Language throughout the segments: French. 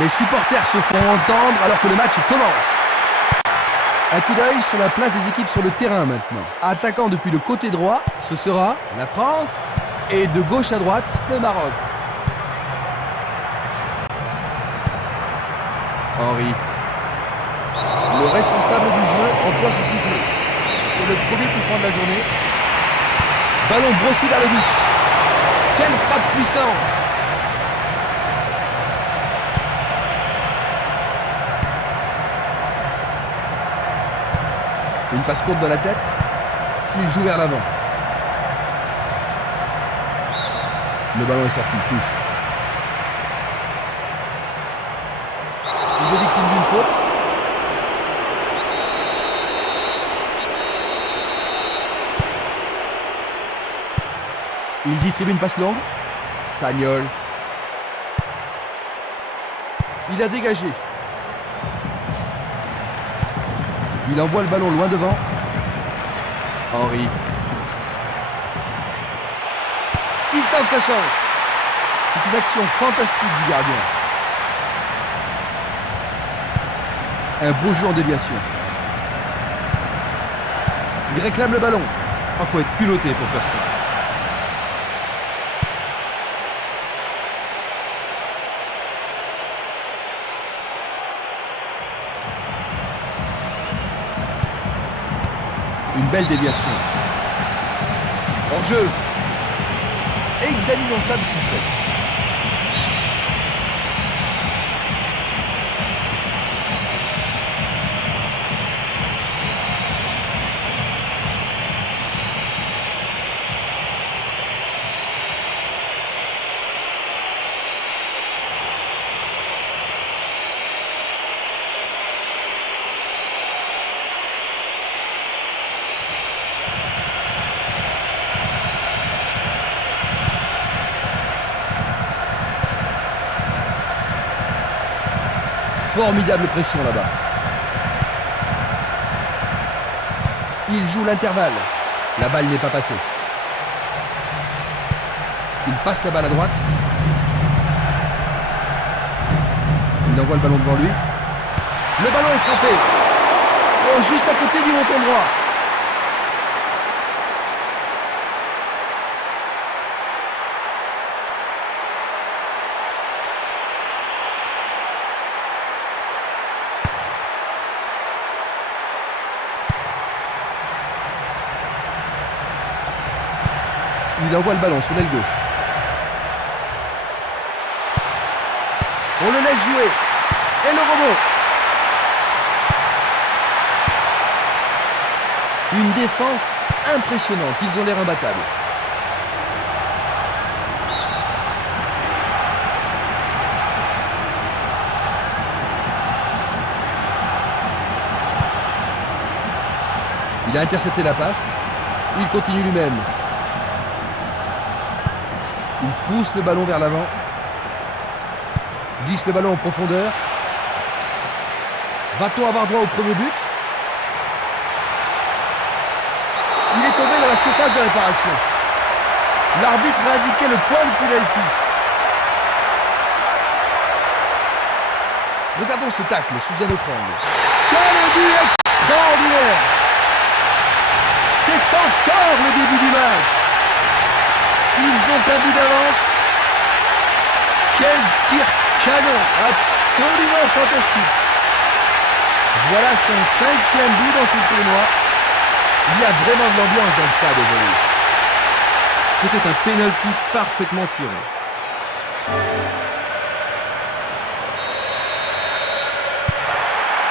Les supporters se font entendre alors que le match commence. Un coup d'œil sur la place des équipes sur le terrain maintenant. Attaquant depuis le côté droit, ce sera la France. Et de gauche à droite, le Maroc. Henry. Le responsable du jeu emploie son sifflet. C'est le premier coup franc de la journée. Ballon brossé vers le but. Quelle frappe puissante! Une passe courte de la tête. Il joue vers l'avant. Le ballon est sorti, touche. Il est victime d'une faute. Il distribue une passe longue. Sagnol. Il a dégagé. Il envoie le ballon loin devant. Henry. Il tente sa chance. C'est une action fantastique du gardien. Un beau jeu en déviation. Il réclame le ballon. Il faut être culotté pour faire ça. Une belle déviation. Hors-jeu. Examinons ça de plus près. Formidable pression là-bas. Il joue l'intervalle. La balle n'est pas passée. Il passe la balle à droite. Il envoie le ballon devant lui. Le ballon est frappé. Oh, juste à côté du monton droit. Il envoie le ballon sur l'aile gauche. On le laisse jouer. Et le rebond. Une défense impressionnante. Ils ont l'air imbattables. Il a intercepté la passe. Il continue lui-même. Il pousse le ballon vers l'avant. Glisse le ballon en profondeur. Va-t-on avoir droit au premier but? Il est tombé dans la surface de réparation. L'arbitre a indiqué le point de pénalty. Regardons ce tacle sous un autre angle. Quel but extraordinaire! C'est encore le début du match. Ils ont un but d'avance. Quel tir canon! Absolument fantastique. Voilà son 5e but dans ce tournoi. Il y a vraiment de l'ambiance dans le stade aujourd'hui. C'était un penalty parfaitement tiré.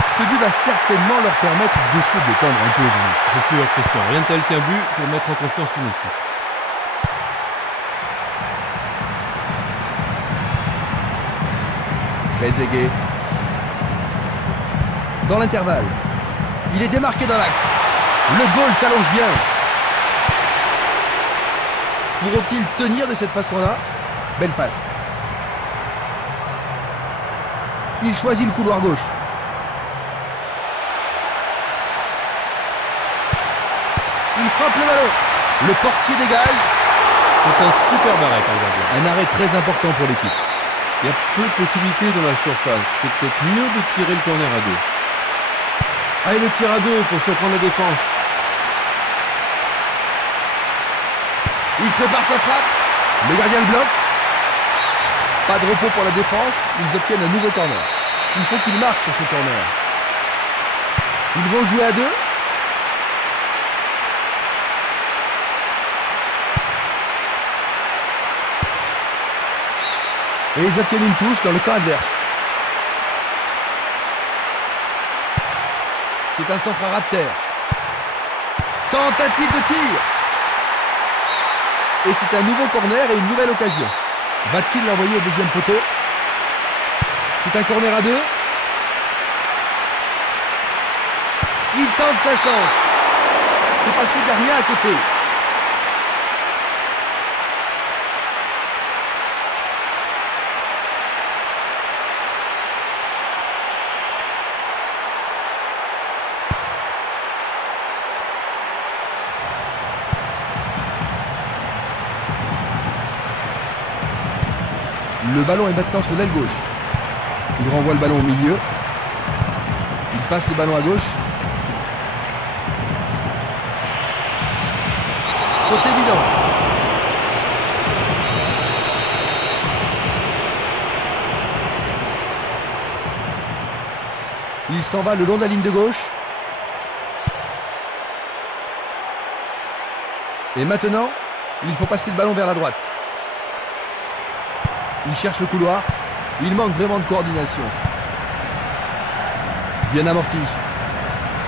Ce but va certainement leur permettre de se détendre un peu aujourd'hui. C'est sûr, Christian. Rien de tel qu'un but pour mettre en confiance une équipe. Trezeguet. Dans l'intervalle. Il est démarqué dans l'axe. Le goal s'allonge bien. Pourront-ils tenir de cette façon-là? Belle passe. Il choisit le couloir gauche. Il frappe le ballon. Le portier dégage. C'est un super arrêt, par exemple. Un arrêt très important pour l'équipe. Il y a peu de possibilités dans la surface. C'est peut-être mieux de tirer le corner à deux. Allez, le tir à deux pour surprendre la défense. Il prépare sa frappe. Le gardien le bloque. Pas de repos pour la défense. Ils obtiennent un nouveau corner. Il faut qu'ils marquent sur ce corner. Ils vont jouer à deux. Et ils obtiennent une touche dans le camp adverse. C'est un centre à ras de terre. Tentative de tir. Et c'est un nouveau corner et une nouvelle occasion. Va-t-il l'envoyer au deuxième poteau? C'est un corner à deux. Il tente sa chance. C'est passé derrière à côté. Le ballon est maintenant sur l'aile gauche. Il renvoie le ballon au milieu. Il passe le ballon à gauche. Faute évident. Il s'en va le long de la ligne de gauche. Et maintenant, il faut passer le ballon vers la droite. Il cherche le couloir. Il manque vraiment de coordination. Bien amorti.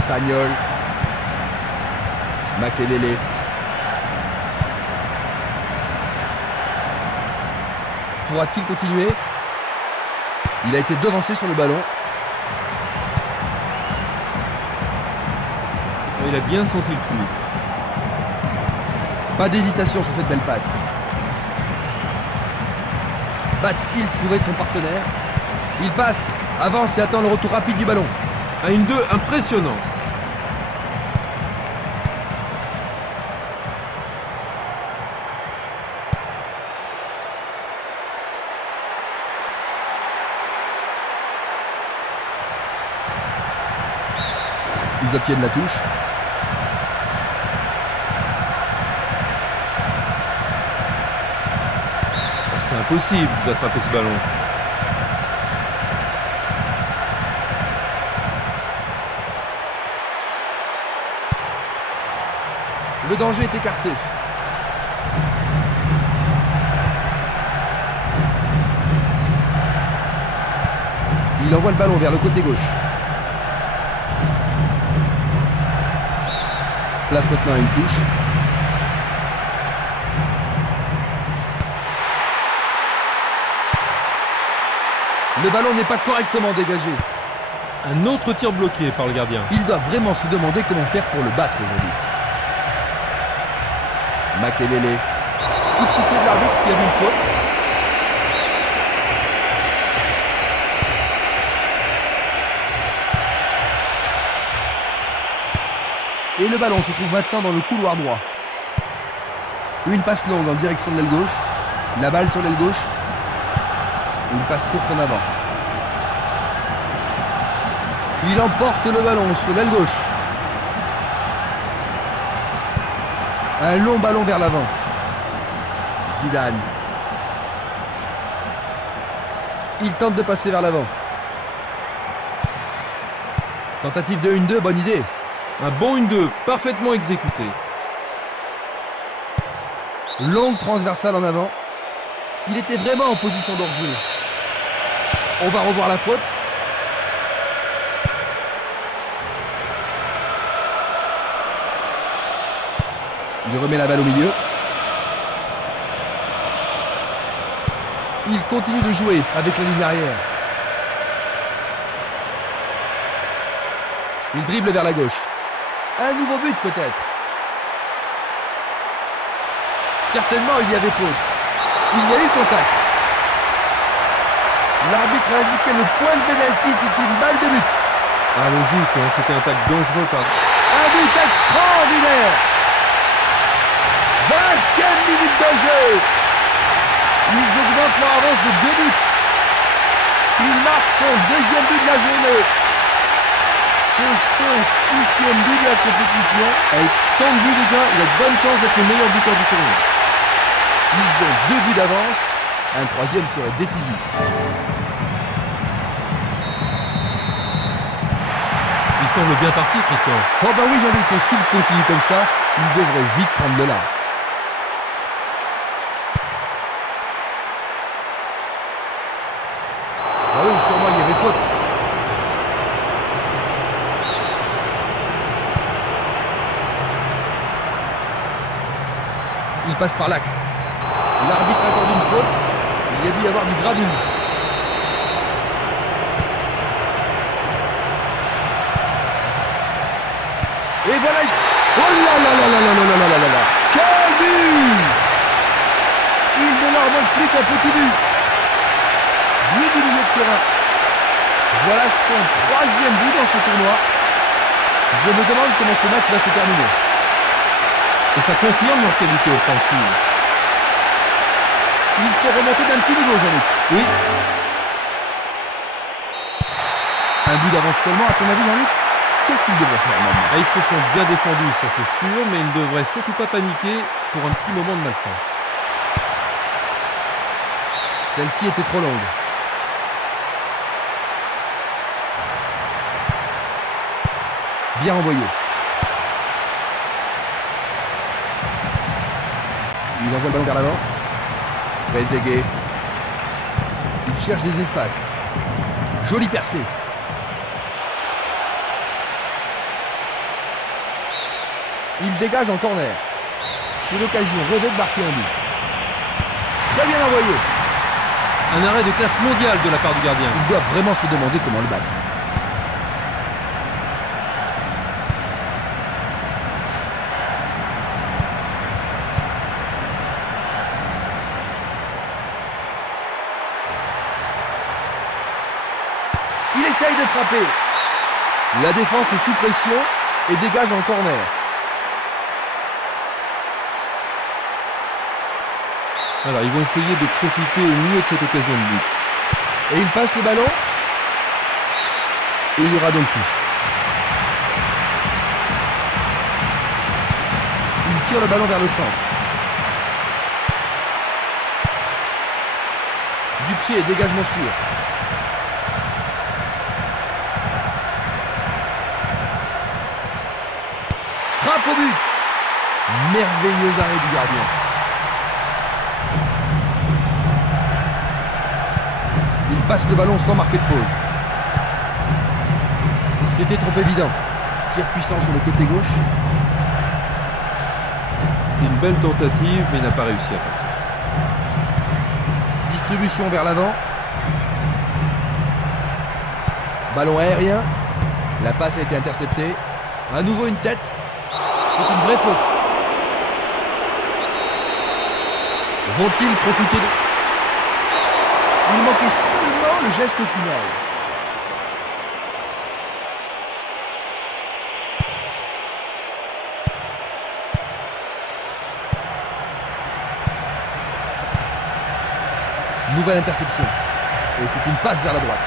Sagnol. Makelele. Pourra-t-il continuer? Il a été devancé sur le ballon. Il a bien senti le coup. Pas d'hésitation sur cette belle passe. Va-t-il trouver son partenaire? Il passe, avance et attend le retour rapide du ballon. Un 1-2 impressionnant. Ils obtiennent la touche. C'est impossible d'attraper ce ballon. Le danger est écarté. Il envoie le ballon vers le côté gauche. Place maintenant une touche. Le ballon n'est pas correctement dégagé. Un autre tir bloqué par le gardien. Il doit vraiment se demander comment faire pour le battre aujourd'hui. Makelele. Coup de sifflet de l'arbitre qui a vu une faute. Et le ballon se trouve maintenant dans le couloir droit. Une passe longue en direction de l'aile gauche. La balle sur l'aile gauche. Une passe courte en avant. Il emporte le ballon sur l'aile gauche. Un long ballon vers l'avant. Zidane. Il tente de passer vers l'avant. Tentative de 1-2, bonne idée. Un bon 1-2, parfaitement exécuté. Longue transversale en avant. Il était vraiment en position d'hors-jeu. On va revoir la faute. Il remet la balle au milieu. Il continue de jouer avec la ligne arrière. Il dribble vers la gauche. Un nouveau but peut-être. Certainement il y avait faute. Il y a eu contact. L'arbitre a indiqué le point de pénalty, c'est une balle de but. Ah, logique, hein, c'était un tacle dangereux par... Un but extraordinaire. 20e minute de jeu. Ils augmentent leur avance de 2 buts. Il marque son deuxième but de la journée. C'est son 6e but de la compétition. Avec tant de buts déjà, il a de bonnes chances d'être le meilleur buteur du tournoi. Ils ont 2 buts d'avance. Un troisième serait décisif. Il semble bien parti, Christian. Oh bah oui, j'avais été s'il continue comme ça, il devrait vite prendre le large. Ah oui, sûrement il y avait faute. Il passe par l'axe. L'arbitre accorde une faute. Il y a dû y avoir du gradouille. Et voilà. Oh là là là là là là là là là là. Quel but! Il ne leur manque plus qu'un petit but. But du milieu de terrain. Voilà son 3e but dans ce tournoi. Je me demande comment ce match va se terminer. Et ça confirme leur qualité offensive. Ils sont remontés d'un petit niveau, Jean-Luc. Oui. Un but d'avance seulement, à ton avis, Jean-Luc? Qu'est-ce qu'ils devraient faire maintenant? Ils se sont bien défendus, ça c'est sûr, mais ils ne devraient surtout pas paniquer pour un petit moment de malchance. Celle-ci était trop longue. Bien envoyé. Il envoie le ballon vers l'avant. Trezeguet. Il cherche des espaces. Joli percé. Il dégage en corner. C'est l'occasion rêvée de marquer un but. Très bien envoyé. Un arrêt de classe mondiale de la part du gardien. Il doit vraiment se demander comment le battre. Il essaye de frapper. La défense est sous pression et dégage en corner. Alors ils vont essayer de profiter au mieux de cette occasion de but. Et il passe le ballon. Et il y aura donc touche. Il tire le ballon vers le centre. Du pied, dégagement sûr. Frappe au but. Merveilleux arrêt du gardien. Il passe le ballon sans marquer de pause. C'était trop évident. Tir puissant sur le côté gauche. C'était une belle tentative, mais il n'a pas réussi à passer. Distribution vers l'avant. Ballon aérien. La passe a été interceptée. À nouveau une tête. C'est une vraie faute. Vont-ils profiter de... Il manquait seulement le geste final. Nouvelle interception. Et c'est une passe vers la droite.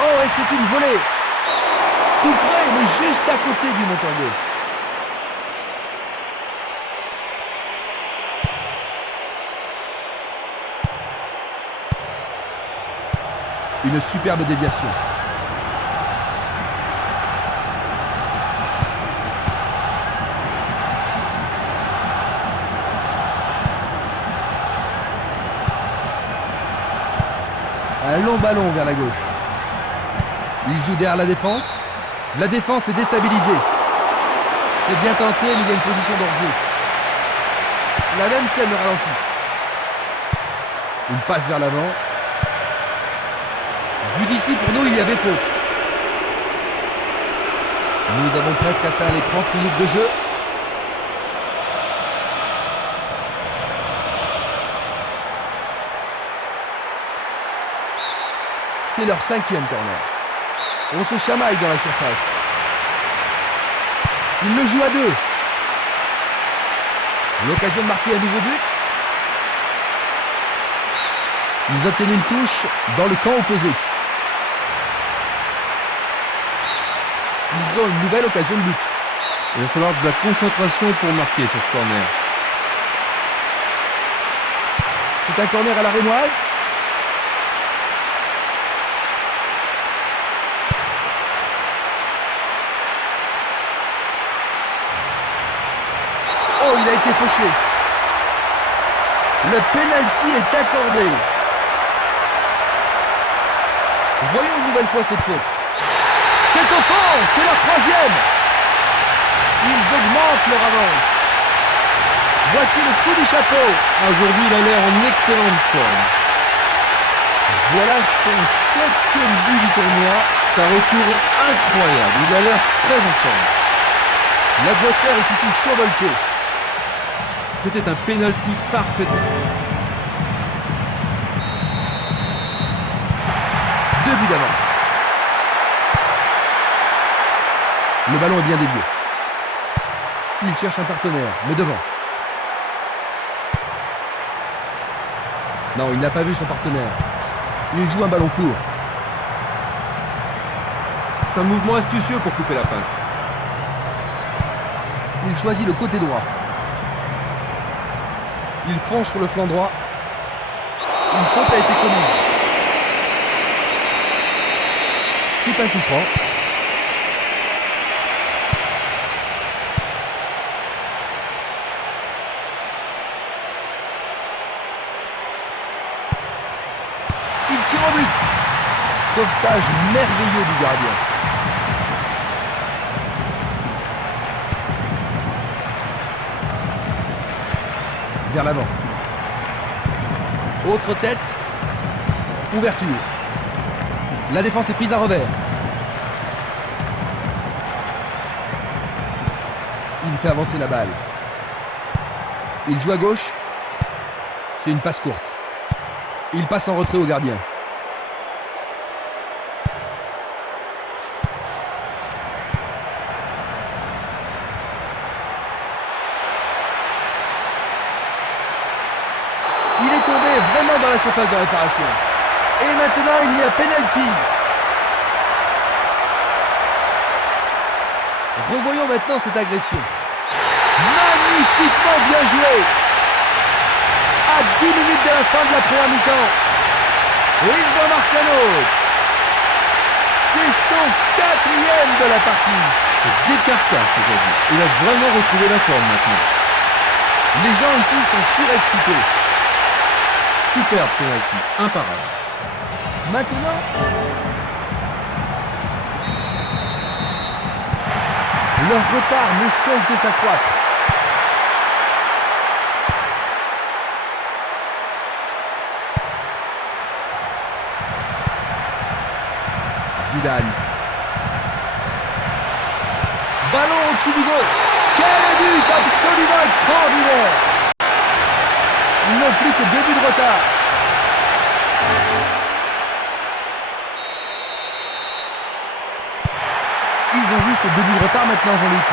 Oh, et c'est une volée. Tout près, mais juste à côté du montant gauche. Une superbe déviation. Un long ballon vers la gauche. Il joue derrière la défense. La défense est déstabilisée. C'est bien tenté, mais il y a une position d'hors-jeu. La même scène le ralentit. Une passe vers l'avant. Vu d'ici, pour nous, il y avait faute. Nous avons presque atteint les 30 minutes de jeu. C'est leur 5e corner. On se chamaille dans la surface. Il le joue à 2. L'occasion de marquer un nouveau but. Ils obtiennent une touche dans le camp opposé. Ils ont une nouvelle occasion de but. Il va falloir de la concentration pour marquer sur ce corner. C'est un corner à la rémoise. Oh, il a été fauché. Le penalty est accordé. Voyons une nouvelle fois cette faute. C'est au fond, c'est leur troisième. Ils augmentent leur avance. Voici le coup du chapeau. Aujourd'hui, il a l'air en excellente forme. Voilà son 7e but du tournoi. C'est un retour incroyable. Il a l'air très en forme. L'atmosphère est ici survoltée. C'était un penalty parfait. 2 buts d'avance. Le ballon est bien dévié. Il cherche un partenaire, mais devant. Non, il n'a pas vu son partenaire. Il joue un ballon court. C'est un mouvement astucieux pour couper la passe. Il choisit le côté droit. Il fonce sur le flanc droit. Une faute a été commise. C'est un coup franc. Il tire au but. Sauvetage merveilleux du gardien. Vers l'avant. Autre tête. Ouverture. La défense est prise à revers. Il fait avancer la balle. Il joue à gauche. C'est une passe courte. Il passe en retrait au gardien. Il est tombé vraiment dans la surface de réparation. Et maintenant, il y a penalty. Revoyons maintenant cette agression. Magnifiquement bien joué. À 10 minutes de la fin de la première mi-temps. Et ils en marquent un autre. C'est son 4e de la partie. C'est Descartes aujourd'hui. Il a vraiment retrouvé la forme maintenant. Les gens ici sont surexcités. Superbe penalty, imparable. Maintenant, leur retard ne cesse de s'accroître. Zidane. Ballon au-dessus du goal. Quel but absolument extraordinaire. Ils n'ont plus que 2 buts de retard. Ils ont juste 2 buts de retard maintenant, Jean-Luc.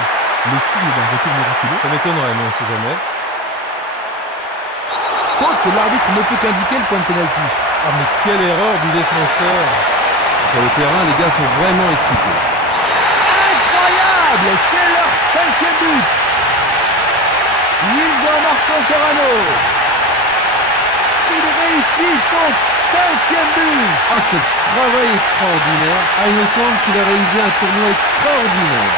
Le signe d'un retour miraculeux. Ça m'étonnerait, mais on ne sait jamais. Faute, l'arbitre ne peut qu'indiquer le point de pénalty. Ah mais quelle erreur du défenseur. Sur le terrain, les gars sont vraiment excités. Incroyable. C'est leur 5e but. Ils en marquent encore un autre. Il réussit son 5e but. Ah, quel travail extraordinaire. Ah, il me semble qu'il a réalisé un tournoi extraordinaire.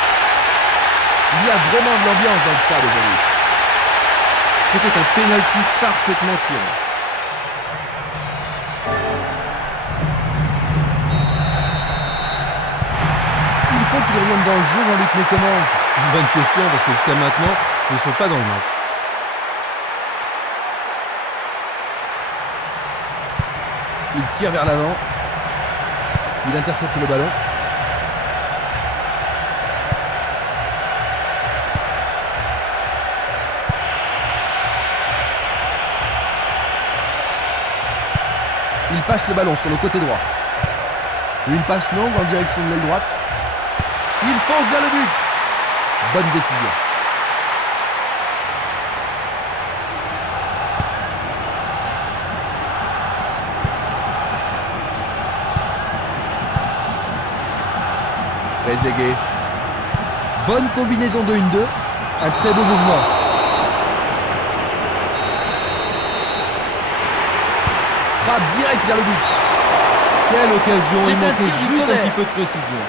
Il y a vraiment de l'ambiance dans le stade aujourd'hui. C'était un penalty parfaitement tiré. Il faut qu'ils reviennent dans le jeu, Jean-Luc, mais comment? C'est une bonne question parce que jusqu'à maintenant, ils ne sont pas dans le match. Il tire vers l'avant. Il intercepte le ballon. Il passe le ballon sur le côté droit. Une passe longue en direction de l'aile droite. Il fonce vers le but. Bonne décision. Trezeguet. Bonne combinaison de 1-2. Un très beau mouvement. Frappe direct vers le but. Quelle occasion, C'est il un manquait tir du juste un tonnerre. petit peu de précision.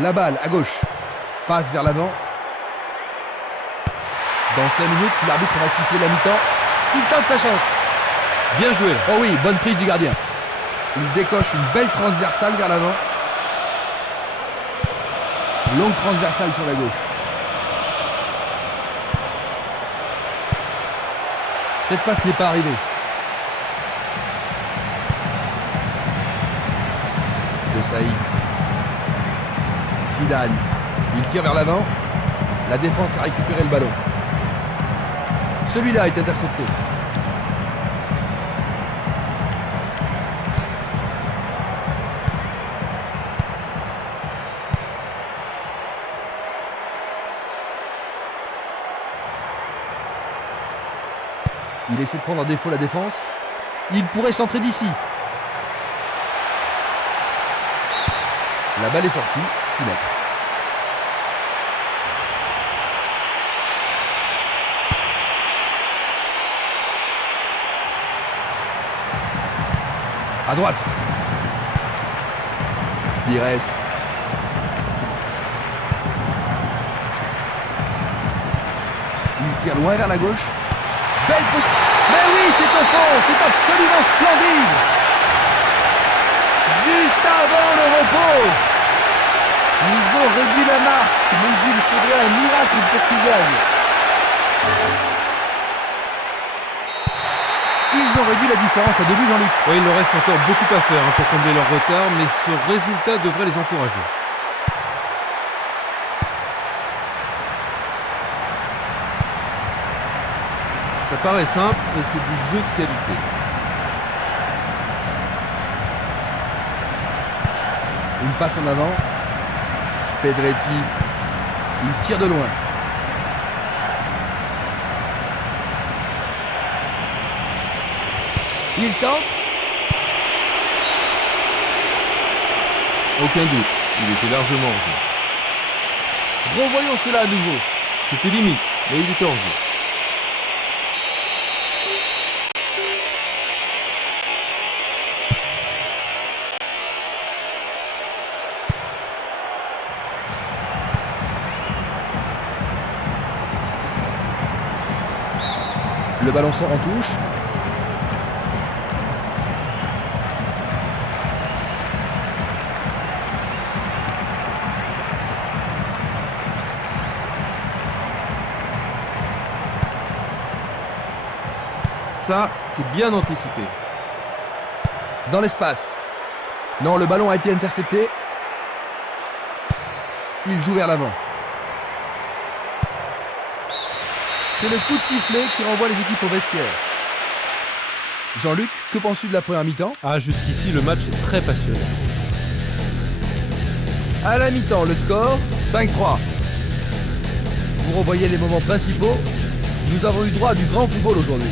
La balle à gauche. Passe vers l'avant. Dans 5 minutes, l'arbitre va siffler la mi-temps. Il tente sa chance. Bien joué. Oh oui, bonne prise du gardien. Il décoche une belle transversale vers l'avant. Longue transversale sur la gauche. Cette passe n'est pas arrivée. De Saïd. Zidane. Il tire vers l'avant. La défense a récupéré le ballon. Celui-là est intercepté. Il essaie de prendre en défaut la défense. Il pourrait centrer d'ici. La balle est sortie, 6 mètres. À droite. Pires. Il tire loin vers la gauche. Belle poste. Mais oui, c'est au fond, c'est absolument splendide. Juste avant le repos. Ils ont réduit la marque, mais il faudrait un miracle pour qu'ils gagnent. Ils ont réduit la différence à 2 buts, Jean-Luc. Oui, il leur reste encore beaucoup à faire pour combler leur retard, mais ce résultat devrait les encourager. Ça paraît simple, mais c'est du jeu de qualité. Une passe en avant. Pedretti. Il tire de loin. Il centre. Aucun doute, il était largement en jeu. Revoyons cela à nouveau. C'était limite, mais il était en jeu. Le ballon sort en touche. Ça, c'est bien anticipé. Dans l'espace. Non, le ballon a été intercepté. Il joue vers l'avant. C'est le coup de sifflet qui renvoie les équipes au vestiaire. Jean-Luc, que penses-tu de la première mi-temps? Ah, jusqu'ici, le match est très passionnant. À la mi-temps, le score 5-3. Vous revoyez les moments principaux. Nous avons eu droit à du grand football aujourd'hui.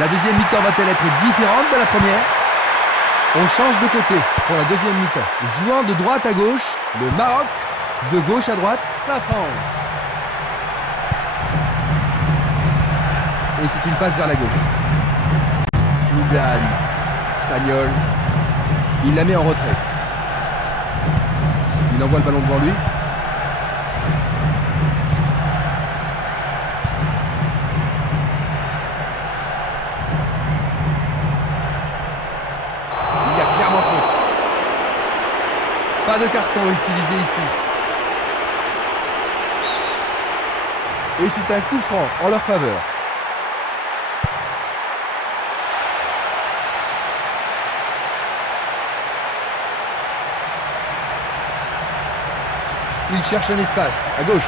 La deuxième mi-temps va-t-elle être différente de la première? On change de côté pour la deuxième mi-temps. Jouant de droite à gauche, le Maroc. De gauche à droite, la France. Et c'est une passe vers la gauche. Zidane. Sagnol. Il la met en retrait. Il envoie le ballon devant lui. Il y a clairement faute. Pas de carton utilisé ici. Et c'est un coup franc en leur faveur. Il cherche un espace, à gauche.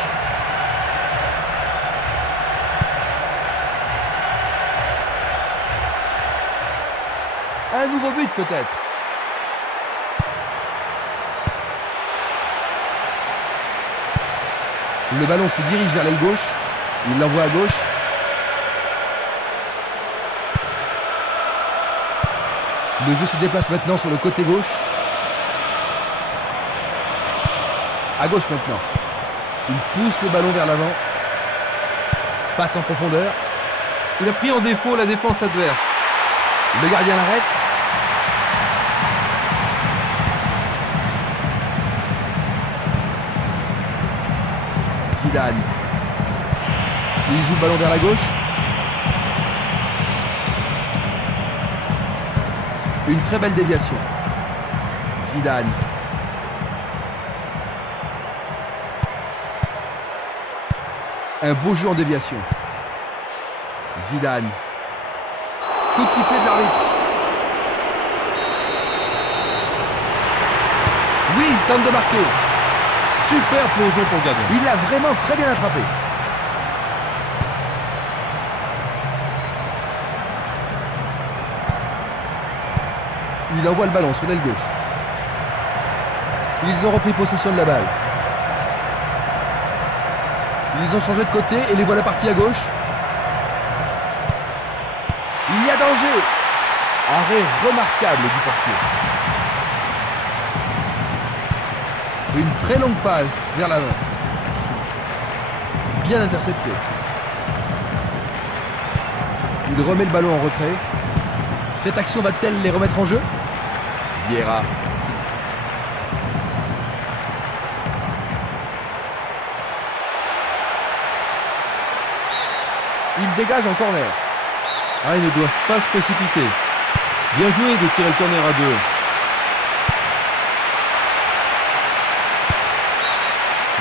Un nouveau but peut-être. Le ballon se dirige vers l'aile gauche. Il l'envoie à gauche. Le jeu se déplace maintenant sur le côté gauche. À gauche maintenant. Il pousse le ballon vers l'avant. Passe en profondeur. Il a pris en défaut la défense adverse. Le gardien l'arrête. Zidane. Il joue le ballon vers la gauche. Une très belle déviation. Zidane. Un beau jeu en déviation. Zidane. Coup de sifflet de l'arbitre. Oui, il tente de marquer. Super plongeon pour le gardien. Il l'a vraiment très bien attrapé. Il envoie le ballon sur l'aile gauche. Ils ont repris possession de la balle. Ils ont changé de côté et les voilà partis à gauche. Il y a danger. Arrêt remarquable du portier. Une très longue passe vers l'avant. Bien intercepté. Il remet le ballon en retrait. Cette action va-t-elle les remettre en jeu? Vieira. Il dégage en corner. Ah, ils ne doivent pas se précipiter. Bien joué de tirer le corner à deux.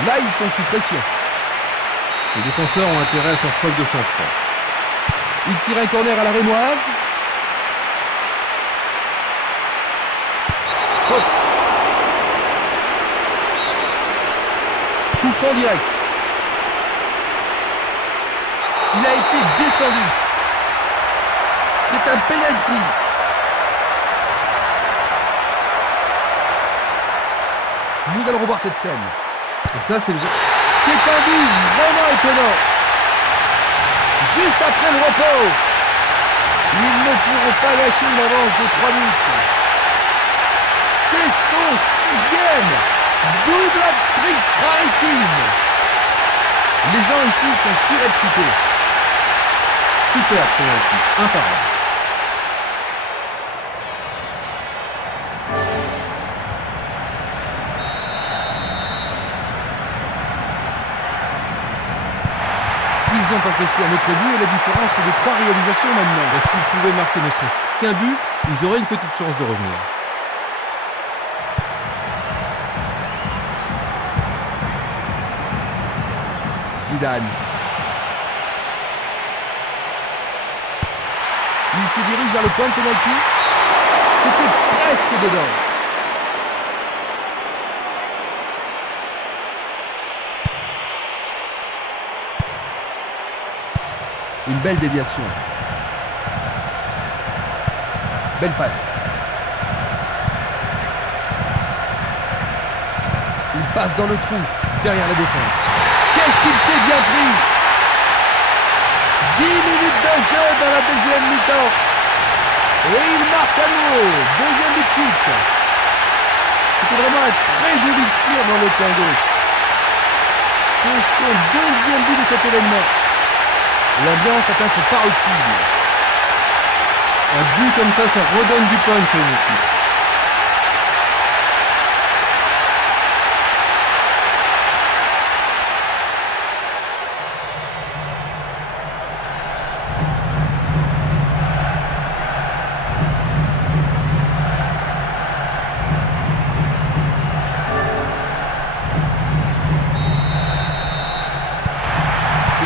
Là, ils sont sous pression. Les défenseurs ont intérêt à faire preuve de sang-froid. Il tire un corner à la rémoise. Faute. Coup franc direct. Il a été descendu. C'est un penalty. Nous allons revoir cette scène. Et ça, c'est le jeu. C'est un but vraiment étonnant. Juste après le repos. Ils ne pourront pas lâcher une avance de 3 minutes. C'est son 6e. Double hat-trick rarissime. Les gens ici sont surexcités. Super penalty, imparable. Ils ont encaissé un autre but et la différence est de 3 réalisations maintenant. Et s'ils pouvaient marquer ne serait-ce qu'un but, ils auraient une petite chance de revenir. Zidane. Il se dirige vers le point de pénalty. C'était presque dedans. Une belle déviation. Belle passe. Il passe dans le trou, derrière la défense. Qu'est-ce qu'il s'est bien pris! 10 minutes de jeu dans la deuxième mi-temps. Et il marque à nouveau. Deuxième but de suite. C'était vraiment un très joli tir dans le coin gauche. C'est son deuxième but de cet événement. L'ambiance atteint son paroxysme. Un but comme ça redonne du punch à une équipe.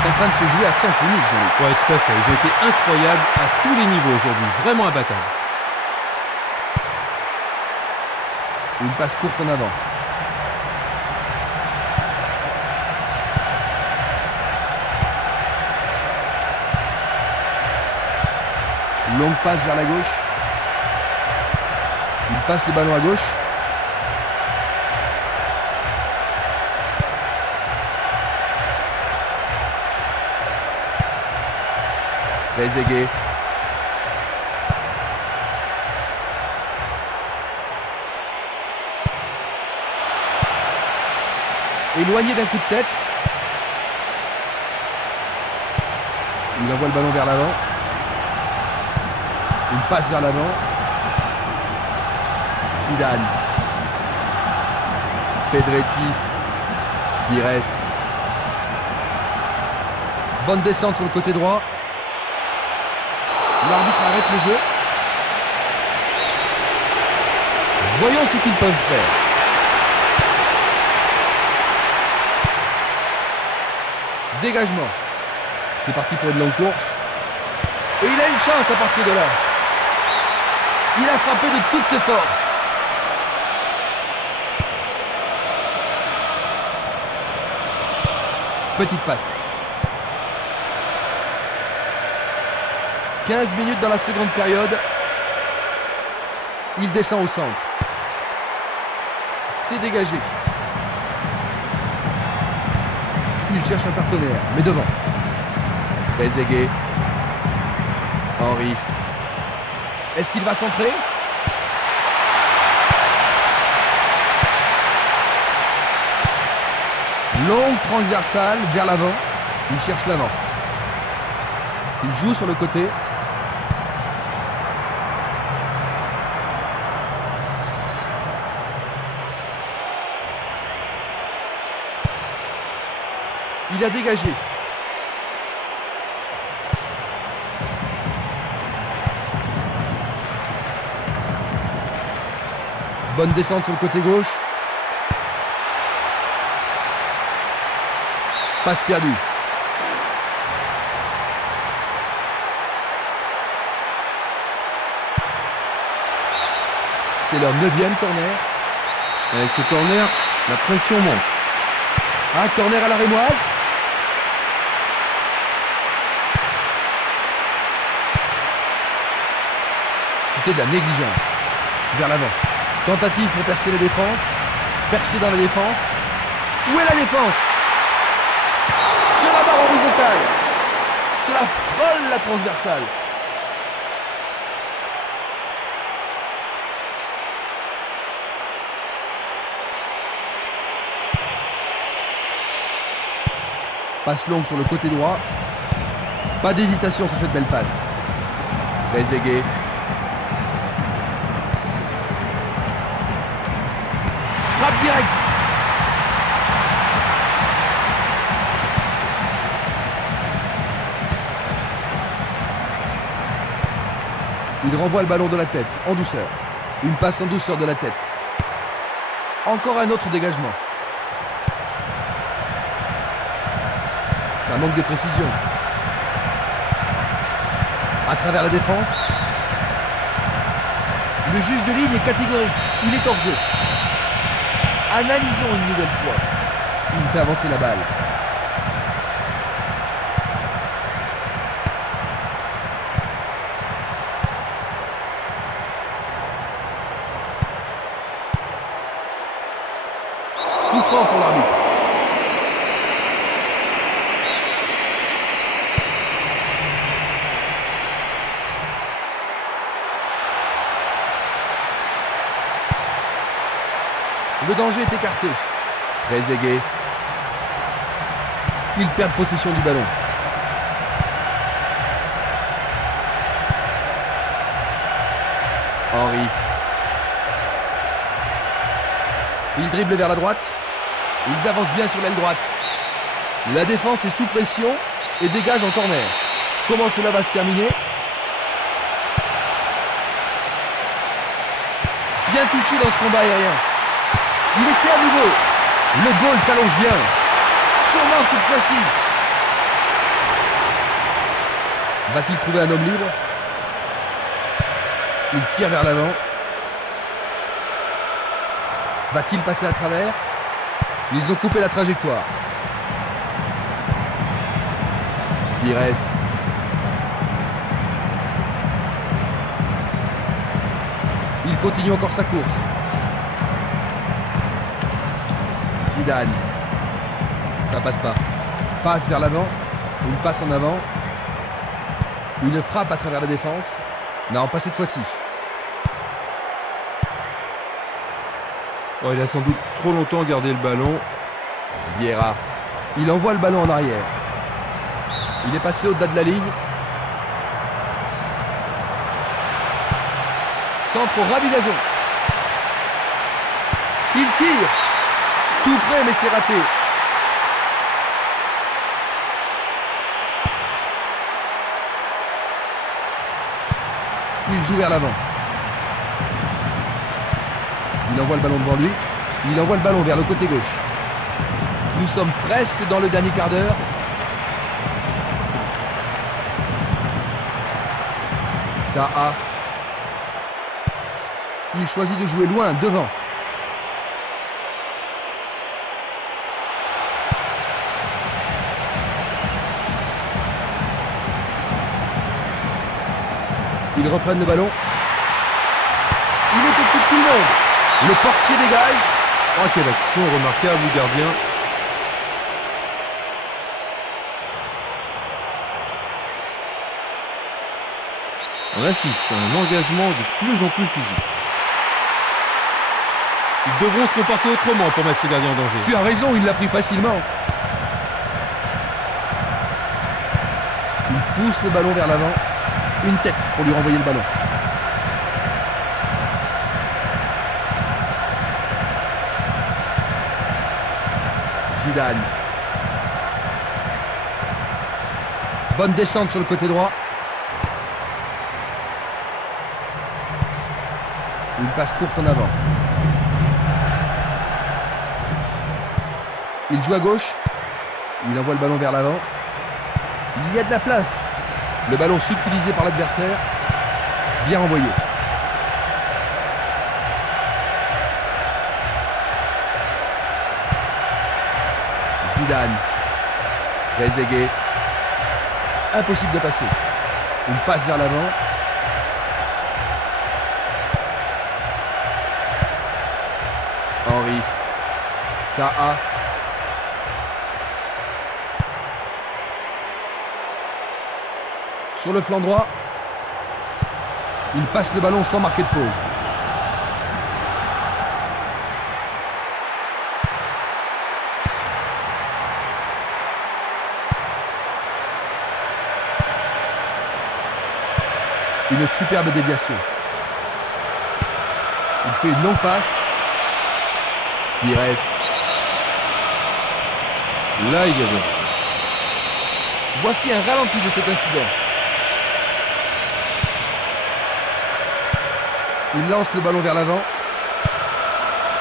En train de se jouer à sens unique, Jean-Luc. Ouais, tout à fait. Ils ont été incroyables à tous les niveaux aujourd'hui. Vraiment imbattables. Une passe courte en avant. Une longue passe vers la gauche. Il passe le ballon à gauche. Trezeguet. Éloigné d'un coup de tête. Il envoie le ballon vers l'avant. Une passe vers l'avant. Zidane. Pedretti. Pires. Bonne descente sur le côté droit. L'arbitre arrête le jeu. Voyons ce qu'ils peuvent faire. Dégagement. C'est parti pour une longue course. Et il a une chance à partir de là. Il a frappé de toutes ses forces. Petite passe. 15 minutes dans la seconde période. Il descend au centre. C'est dégagé. Il cherche un partenaire, mais devant. Trezeguet. Henry. Est-ce qu'il va centrer? Longue transversale vers l'avant. Il cherche l'avant. Il joue sur le côté. Il a dégagé. Bonne descente sur le côté gauche. Passe perdue. C'est leur 9e corner. Avec ce corner, la pression monte. Un corner à la rémoise. C'était de la négligence. Vers l'avant. Tentative pour percer la défense. Percer dans la défense. Où est la défense? Sur la barre horizontale. C'est la folle, la transversale. Passe longue sur le côté droit. Pas d'hésitation sur cette belle passe. Trezeguet. Frappe directe. Il renvoie le ballon de la tête, en douceur. Une passe en douceur de la tête. Encore un autre dégagement. Ça manque de précision. À travers la défense. Le juge de ligne est catégorique. Il est hors jeu. Analysons une nouvelle fois. Il fait avancer la balle. Coup franc pour l'arbitre. Le danger est écarté. Trezeguet. Ils perdent possession du ballon. Henry. Il dribble vers la droite. Ils avancent bien sur l'aile droite. La défense est sous pression et dégage en corner. Comment cela va se terminer? Bien touché dans ce combat aérien. Il essaie à nouveau. Le goal s'allonge bien. Sûrement cette fois-ci. Va-t-il trouver un homme libre? Il tire vers l'avant. Va-t-il passer à travers? Ils ont coupé la trajectoire. Pires. Il continue encore sa course. Zidane. Ça passe pas. Passe vers l'avant. Une passe en avant. Une frappe à travers la défense. Non, pas cette fois-ci. Oh, il a sans doute trop longtemps gardé le ballon. Vieira. Il envoie le ballon en arrière. Il est passé au-delà de la ligne. Centre au Rabigazon. Il tire. Tout près, mais c'est raté. Il joue vers l'avant. Il envoie le ballon devant lui. Il envoie le ballon vers le côté gauche. Nous sommes presque dans le dernier quart d'heure. Zaha. Il choisit de jouer loin, devant. Ils reprennent le ballon. Il est au-dessus de tout le monde. Le portier dégage. Oh, quelle action remarquable du gardien. On assiste à un engagement de plus en plus physique. Ils devront se comporter autrement pour mettre ce gardien en danger. Tu as raison, il l'a pris facilement. Il pousse le ballon vers l'avant. Une tête pour lui renvoyer le ballon. Zidane. Bonne descente sur le côté droit. Une passe courte en avant. Il joue à gauche. Il envoie le ballon vers l'avant. Il y a de la place. Le ballon subtilisé par l'adversaire. Bien renvoyé. Zidane. Trezeguet. Impossible de passer. Une passe vers l'avant. Henry. Zaha. Sur le flanc droit. Il passe le ballon sans marquer de pause. Une superbe déviation. Il fait une longue passe. Pires. Là, il y avait. Voici un ralenti de cet incident. Il lance le ballon vers l'avant.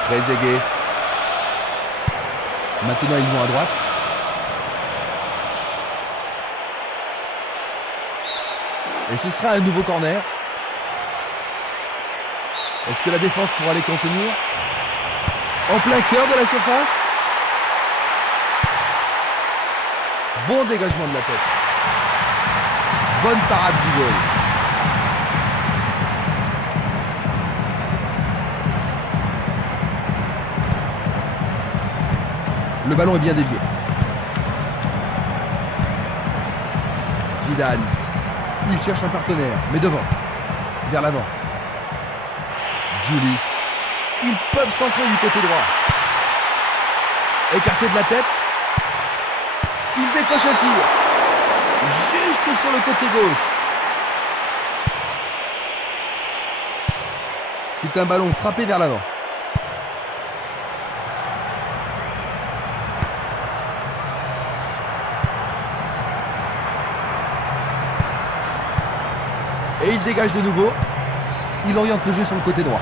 Trezeguet. Maintenant, ils vont à droite. Et ce sera un nouveau corner. Est-ce que la défense pourra les contenir? En plein cœur de la surface. Bon dégagement de la tête. Bonne parade du goal. Le ballon est bien dévié. Zidane. Il cherche un partenaire, mais devant. Vers l'avant. Julie. Ils peuvent centrer du côté droit. Écarté de la tête. Il décoche un tir. Juste sur le côté gauche. C'est un ballon frappé vers l'avant. Et il dégage de nouveau. Il oriente le jeu sur le côté droit.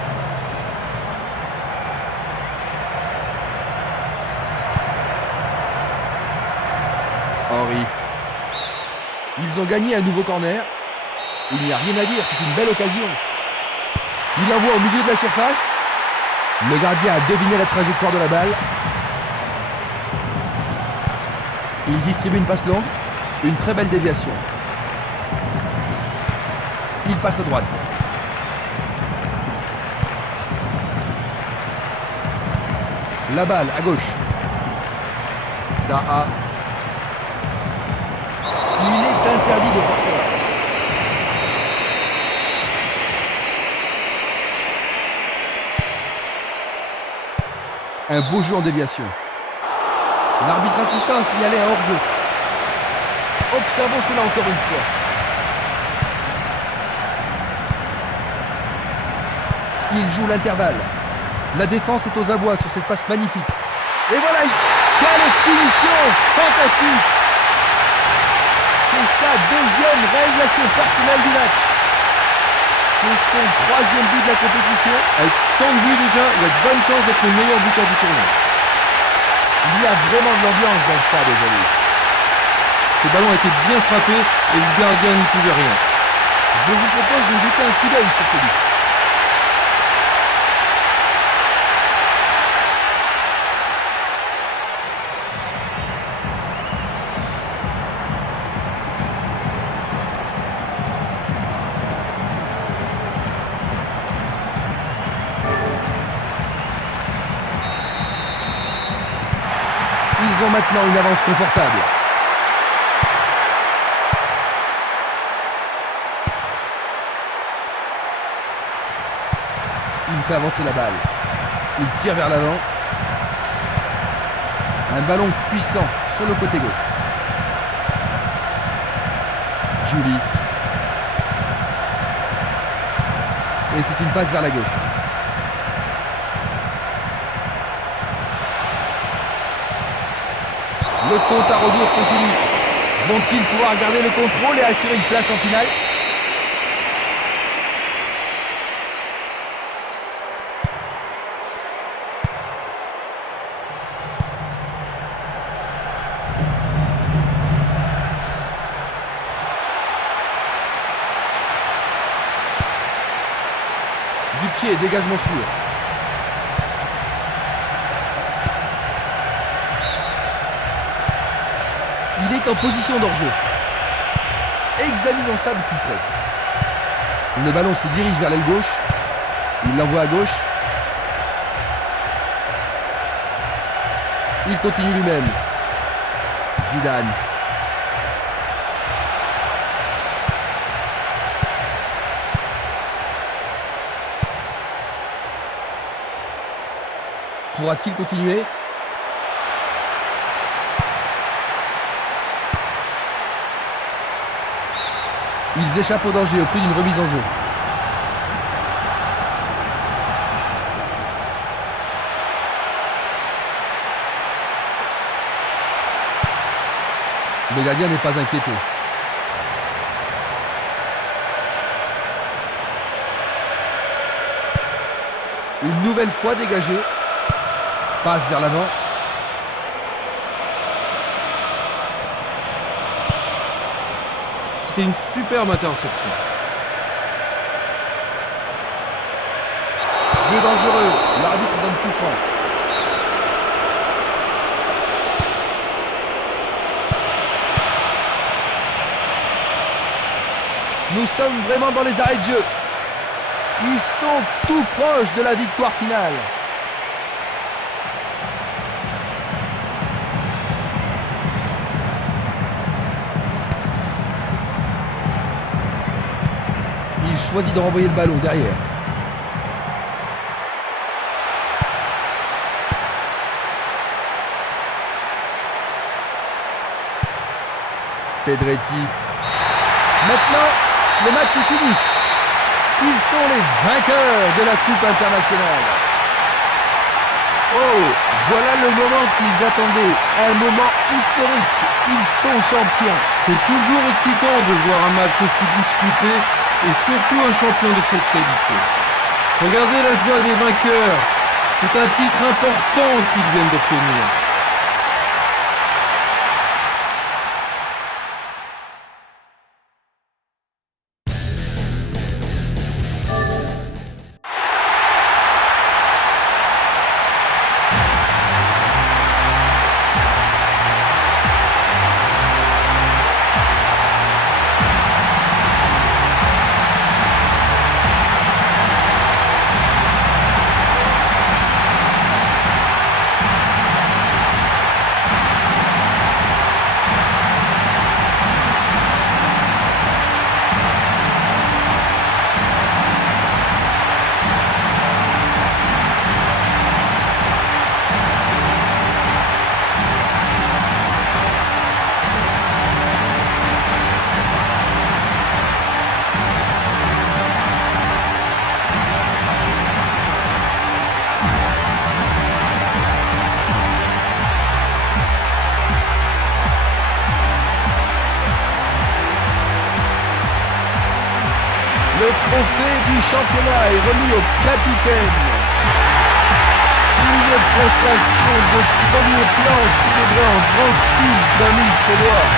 Henry. Ils ont gagné un nouveau corner. Il n'y a rien à dire, c'est une belle occasion. Il envoie au milieu de la surface. Le gardien a deviné la trajectoire de la balle. Il distribue une passe longue. Une très belle déviation. Il passe à droite. La balle à gauche. Zaha. Il est interdit de forcer là. Un beau jeu en déviation. L'arbitre assistant a signalé un hors-jeu. Observons cela encore une fois. Il joue l'intervalle. La défense est aux abois sur cette passe magnifique. Et voilà, quelle finition fantastique! C'est sa deuxième réalisation personnelle du match. C'est son troisième but de la compétition. Avec tant de buts déjà, il a de bonnes chances d'être le meilleur buteur du tournoi. Il y a vraiment de l'ambiance dans le stade aujourd'hui. Ce ballon a été bien frappé et le gardien n'y pouvait rien. Je vous propose de jeter un coup d'œil sur ce but. Ils ont maintenant une avance confortable. Il fait avancer la balle. Il tire vers l'avant. Un ballon puissant sur le côté gauche. Julie. Et c'est une passe vers la gauche. Le compte à rebours continue. Vont-ils pouvoir garder le contrôle et assurer une place en finale? Du pied, dégagement sûr. Il est en position d'hors-jeu. Examinons ça de plus près. Le ballon se dirige vers l'aile gauche. Il l'envoie à gauche. Il continue lui-même. Zidane. Pourra-t-il continuer ? Ils échappent au danger au prix d'une remise en jeu. Le gardien n'est pas inquiété. Une nouvelle fois dégagé. Passe vers l'avant. C'était une superbe interception. Jeu dangereux. L'arbitre donne coup franc. Nous sommes vraiment dans les arrêts de jeu. Ils sont tout proches de la victoire finale. Il choisit de renvoyer le ballon derrière. Pedretti. Maintenant, le match est fini. Ils sont les vainqueurs de la Coupe internationale. Oh, voilà le moment qu'ils attendaient. Un moment historique. Ils sont champions. C'est toujours excitant de voir un match aussi disputé et surtout un champion de cette qualité. Regardez la joie des vainqueurs. C'est un titre important qu'ils viennent d'obtenir. Le trophée du championnat est remis au capitaine. Une prestation de premier plan célébrée en grand style comme il se doit.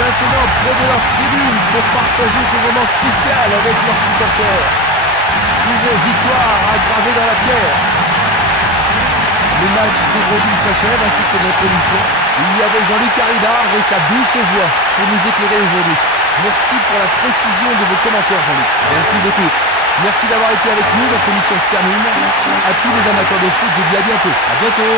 Maintenant près de leur tribune pour partager ce moment spécial avec leurs supporters. Une victoire à graver dans la pierre. Le match d'aujourd'hui s'achève ainsi que notre émission. Il y avait Jean-Luc Caribard et sa douce voix pour nous éclairer aujourd'hui. Merci pour la précision de vos commentaires, Jean-Luc. Merci beaucoup. Merci d'avoir été avec nous. Notre émission se termine. À tous les amateurs de foot, je dis à bientôt. À bientôt.